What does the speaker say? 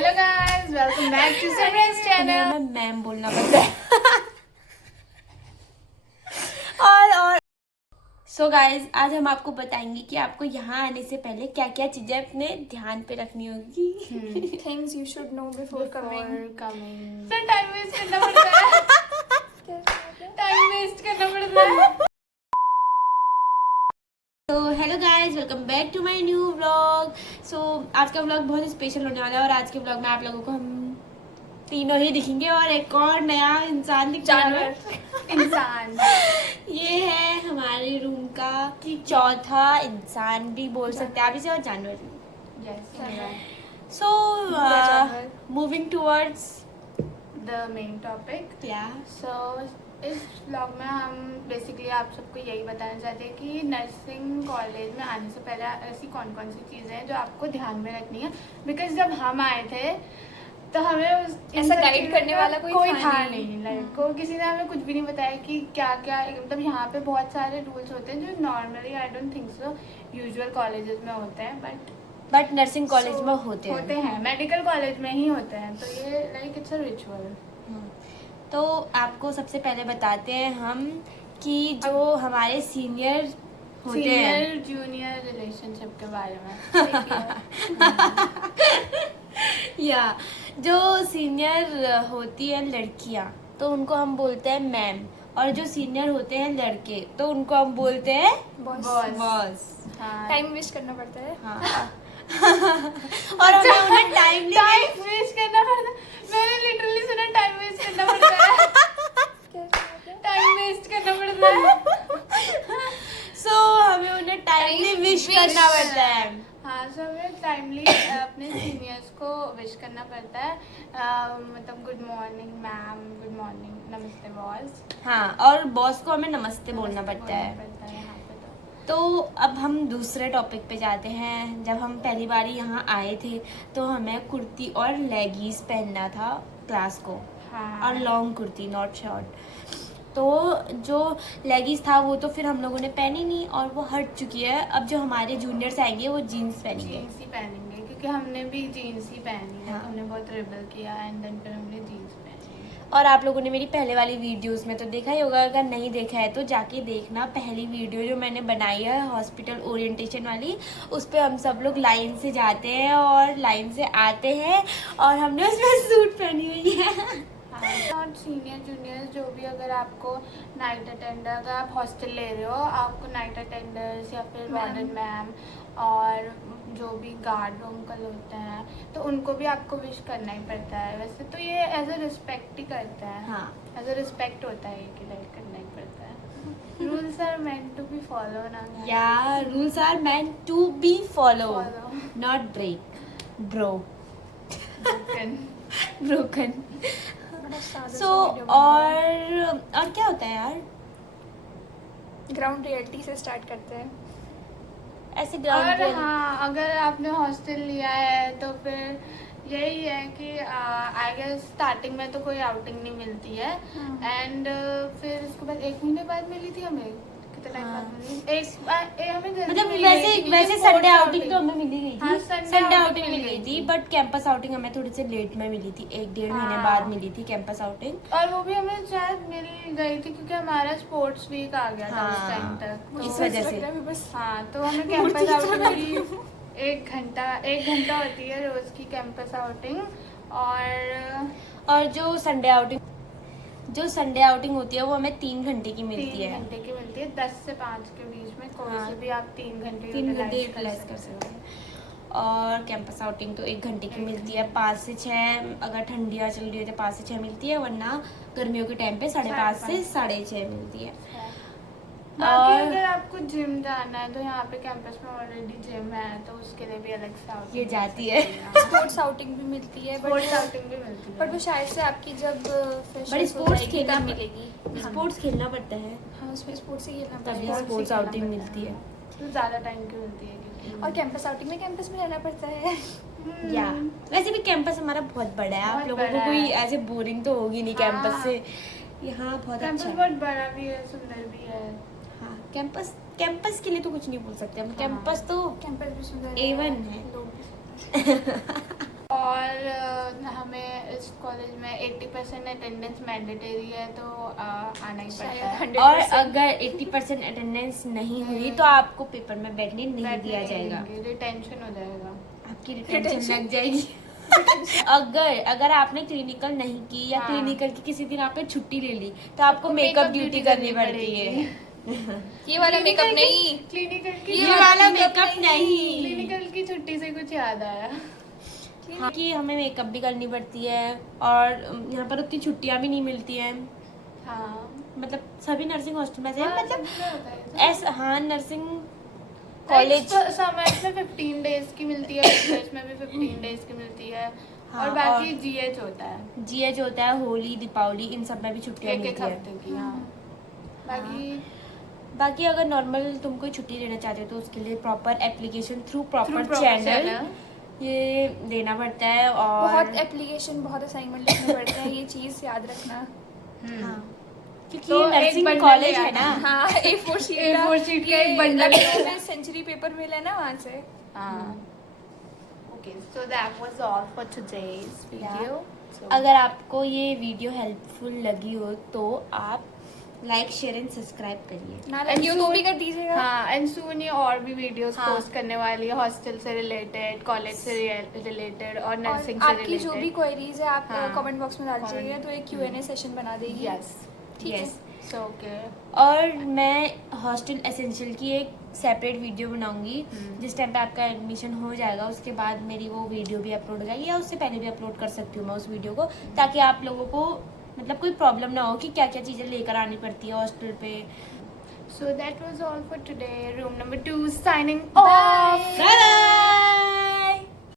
Hello guys, welcome back to Samaresh channel. Ma'am बोलना पड़ता है। और सो गाइस, आज हम आपको बताएंगे कि आपको यहाँ आने से पहले क्या क्या चीजें अपने ध्यान पे रखनी होगी। Things you should know before coming. Time waste करना पड़ता है। टाइम वेस्ट करना पड़ता है। तो hello guys, welcome back to my new vlog. So आज का व्लॉग बहुत स्पेशल होने वाला है और आज के व्लॉग में आप लोगों को हम तीनों ही दिखेंगे और एक और नया इंसान जानवर इंसान। ये है हमारे रूम का चौथा इंसान भी बोल सकते हैं आप इसे, और जानवर भी। यस, सो जानवर। Moving towards the main topic. क्या सो इस ब्लॉग में हम बेसिकली आप सबको यही बताना चाहते हैं कि नर्सिंग कॉलेज में आने से पहले ऐसी कौन कौन सी चीज़ें हैं जो आपको ध्यान में रखनी है। बिकॉज जब हम आए थे तो हमें ऐसा गाइड करने वाला कोई था था नहीं। लाइक को किसी ने हमें कुछ भी नहीं बताया कि क्या क्या, मतलब यहाँ पे बहुत सारे रूल्स होते हैं जो normally I don't think so usual colleges में होते हैं, बट नर्सिंग कॉलेज में होते हैं। मेडिकल कॉलेज में ही होते हैं। तो ये लाइक इट्स अ रिचुअल। तो आपको सबसे पहले बताते हैं हम कि जो हमारे सीनियर होते हैं, सीनियर जूनियर रिलेशनशिप के बारे में। या जो सीनियर होती है लड़कियां तो उनको हम बोलते हैं मैम, और जो सीनियर होते हैं लड़के तो उनको हम बोलते हैं बॉस। हाँ। टाइम वेस्ट करना पड़ता है। हाँ। और हमें उन्हें टाइम वेस्ट करना पड़ता है। मैंने लिटरली सुना टाइम वेस्ट करना पड़ता है। टाइम वेस्ट करना पड़ता है। सो हमें उन्हें टाइमली विश करना पड़ता है। हाँ, सो हमें टाइमली अपने सीनियर्स को विश करना पड़ता है। मतलब good morning ma'am, good morning, नमस्ते बॉस। हाँ, और बॉस को हमें नमस्ते बोलना पड़ता है। यहाँ पे तो अब हम दूसरे टॉपिक पे जाते हैं। जब हम पहली बार यहाँ आए थे तो हमें कुर्ती और लेगीज पहनना था क्लास को, हाँ। और लॉन्ग कुर्ती, नॉट शॉर्ट। तो जो लेगीज था वो तो फिर हम लोगों ने पहनी नहीं और वो हट चुकी है। अब जो हमारे जूनियर्स आएंगे वो जीन्स पहनेंगे। जीन्स ही पहनेंगे क्योंकि हमने भी जीन्स ही पहनी है। हाँ। हमने बहुत रिबल किया एंड देन फिर हमने जीन्स पहनी। और आप लोगों ने मेरी पहले वाली वीडियोस में तो देखा ही होगा, अगर नहीं देखा है तो जाके देखना। पहली वीडियो जो मैंने बनाई है हॉस्पिटल ओरिएंटेशन वाली, उस पर हम सब लोग लाइन से जाते हैं और लाइन से आते हैं और हमने उसमें सूट पहनी हुई है। और सीनियर जूनियर जो भी, अगर आपको नाइट अटेंडर, अगर आप हॉस्टल ले रहे हो, आपको नाइट अटेंडर्स या फिर वार्डन मैम और जो भी गार्ड अंकल होते हैं तो उनको भी आपको विश करना ही पड़ता है। वैसे तो ये एज अ रिस्पेक्ट ही करता है। हाँ, एज अ रिस्पेक्ट होता है कि लाइक करना ही पड़ता है। Rules are meant to be follow ना। या rules are meant to be follow, not break, broken. So और क्या होता है यार, ग्राउंड रियलिटी से स्टार्ट करते हैं। ऐसे और ग्राउंड। हाँ, अगर आपने हॉस्टल लिया है तो फिर यही है कि आई गेस स्टार्टिंग में तो कोई आउटिंग नहीं मिलती है। एंड फिर उसके बाद 1 महीने बाद मिली थी हमें। कितना टाइम बाद मिली? हमें जल्दी मतलब मिल गई थी वैसे क्योंकि संडे fourth आउटिंग तो हमें मिली गई हाँ, थी। Sunday संडे outing आउटिंग मिल गई थी, बट कैंपस आउटिंग हमें थोड़ी सी लेट में मिली थी। 1-1.5 महीने हाँ। बाद मिली थी कैंपस आउटिंग। और वो भी हमें शायद मिल गई थी क्योंकि हमारा स्पोर्ट्स वीक आ गया था उस हाँ, टाइम तक। तो इस वजह से। बस हाँ, तो हमें कैंपस आउटिंग मिली। 1 घंटा होती है रोज की कैंपस आउटिंग। और जो संडे आउटिंग होती है वो हमें 3 घंटे की मिलती 3 है। घंटे की मिलती है, 10 से 5 के बीच में। कोई हाँ। से भी आप 3 घंटे 3 घंटे utilize यूटिलाइज कर सकते हैं। और कैंपस आउटिंग तो 1 घंटे की मिलती है। 5 से 6 अगर ठंडियाँ चल रही है तो 5 से 6 मिलती है, वरना गर्मियों के टाइम पे 5:30 से 6:30 मिलती है। बाकी और अगर आपको जिम जाना है तो यहाँ पे कैंपस में ऑलरेडी जिम है तो उसके लिए भी अलग से outing ये मिल जाती सकती है। स्पोर्ट्स आउटिंग भी मिलती है, स्पोर्ट्स आउटिंग भी मिलती है। बट वो शायद से आपकी जब बड़ी स्पोर्ट्स तब खेलना मिलेगी। स्पोर्ट्स खेलना पड़ता है हाँ, उसमें स्पोर्ट्स ही खेलना तभी पड़ेगा। स्पोर्ट्स आउटिंग मिलती है। तो ज़्यादा टाइम की मिलती है क्योंकि और कैंपस आउटिंग में कैंपस में रहना पड़ता है। या वैसे भी कैंपस हमारा बहुत बड़ा है। आप बहुत लोगों को बड़ा कोई है। ऐसे बोरिंग तो होगी नहीं हाँ। कैंपस से। यहाँ बहुत कैंपस अच्छा है। बहुत बड़ा भी है, सुंदर भी है। हाँ, कैंपस के लिए तो कुछ नहीं बोल सकते हम। हाँ। कैंपस तो कैंपस भी सुंदर A1 है। लोग भी सुंदर। और हमें इस कॉलेज में 80% अटेंडेंस मैंडेटरी है, तो आना ही पड़ता है। 100% और अगर 80% अटेंडेंस नहीं हुई तो आपको पेपर में बैठने नहीं दिया जाएगा, रिटेंशन हो जाएगा। आपकी रिटेंशन लग जाएगी। अगर आपने क्लिनिकल नहीं की या हाँ। क्लिनिकल की किसी दिन आपने छुट्टी ले ली तो आपको मेकअप ड्यूटी करनी पड़ती है। ये वाला मेकअप नहीं, क्लिनिकल की ये वाला मेकअप नहीं। क्लिनिकल की छुट्टी से कुछ याद आया। हाँ, कि हमें मेकअप भी करनी पड़ती है और यहाँ पर उतनी छुट्टियाँ भी नहीं मिलती हैं। हाँ, मतलब सभी नर्सिंग हॉस्टल में से हाँ, मतलब सब में होता है। ऐसा, हाँ नर्सिंग कॉलेज समर में 15 डेज की मिलती है, विंटर्स में भी 15 डेज की मिलती है। हाँ, और बाकी और- जीएच होता है, जीएच होता है, होली दीपावली इन सब में भी छुट्टियाँ एक मिलती है। हफ्ते की। हाँ, बाकी अगर नॉर्मल तुम कोई छुट्टी लेना चाहते हो तो उसके लिए proper application through Through proper proper channel channel। ये देना पड़ता है। और बहुत एप्लीकेशन, बहुत असाइनमेंट लिखने पड़ते हैं, ये चीज़ याद रखना। हाँ, क्योंकि तो ये एक नर्सिंग bundle कॉलेज ले है ना। आना। हाँ, A4 शीट A4 शीट का एक बंडल। में सेंचुरी पेपर मिला है ना, वहाँ से। हाँ। Okay, so that was all for today's video. So, अगर आपको ये वीडियो हेल्पफुल लगी हो तो आप लाइक शेयर एंड सब्सक्राइब करिए। ना लगी हो तो भी कर दीजिएगा। हाँ, एंड सून ये और भी वीडियोस हाँ। पोस्ट करने वाली है, हॉस्टल से रिलेटेड, कॉलेज से रिलेटेड और और नर्सिंग से आपकी जो भी रिलेटेड। क्वेरीज है आप हाँ। कमेंट बॉक्स में डाल Comment- दीजिएगा, तो एक Q&A सेशन बना देगी। यस, ठीक है। यस। So okay. और मैं हॉस्टल एसेंशियल की एक सेपरेट वीडियो बनाऊंगी जिस टाइम पे आपका एडमिशन हो जाएगा, उसके बाद मेरी वो वीडियो भी अपलोड हो जाएगी, या उससे पहले भी अपलोड कर सकती हूँ मैं उस वीडियो को, ताकि आप लोगों को मतलब कोई प्रॉब्लम ना हो कि क्या क्या चीज़ें लेकर आनी पड़ती है हॉस्टल पे। So that was all for today. Room number 2 signing off. Bye-bye!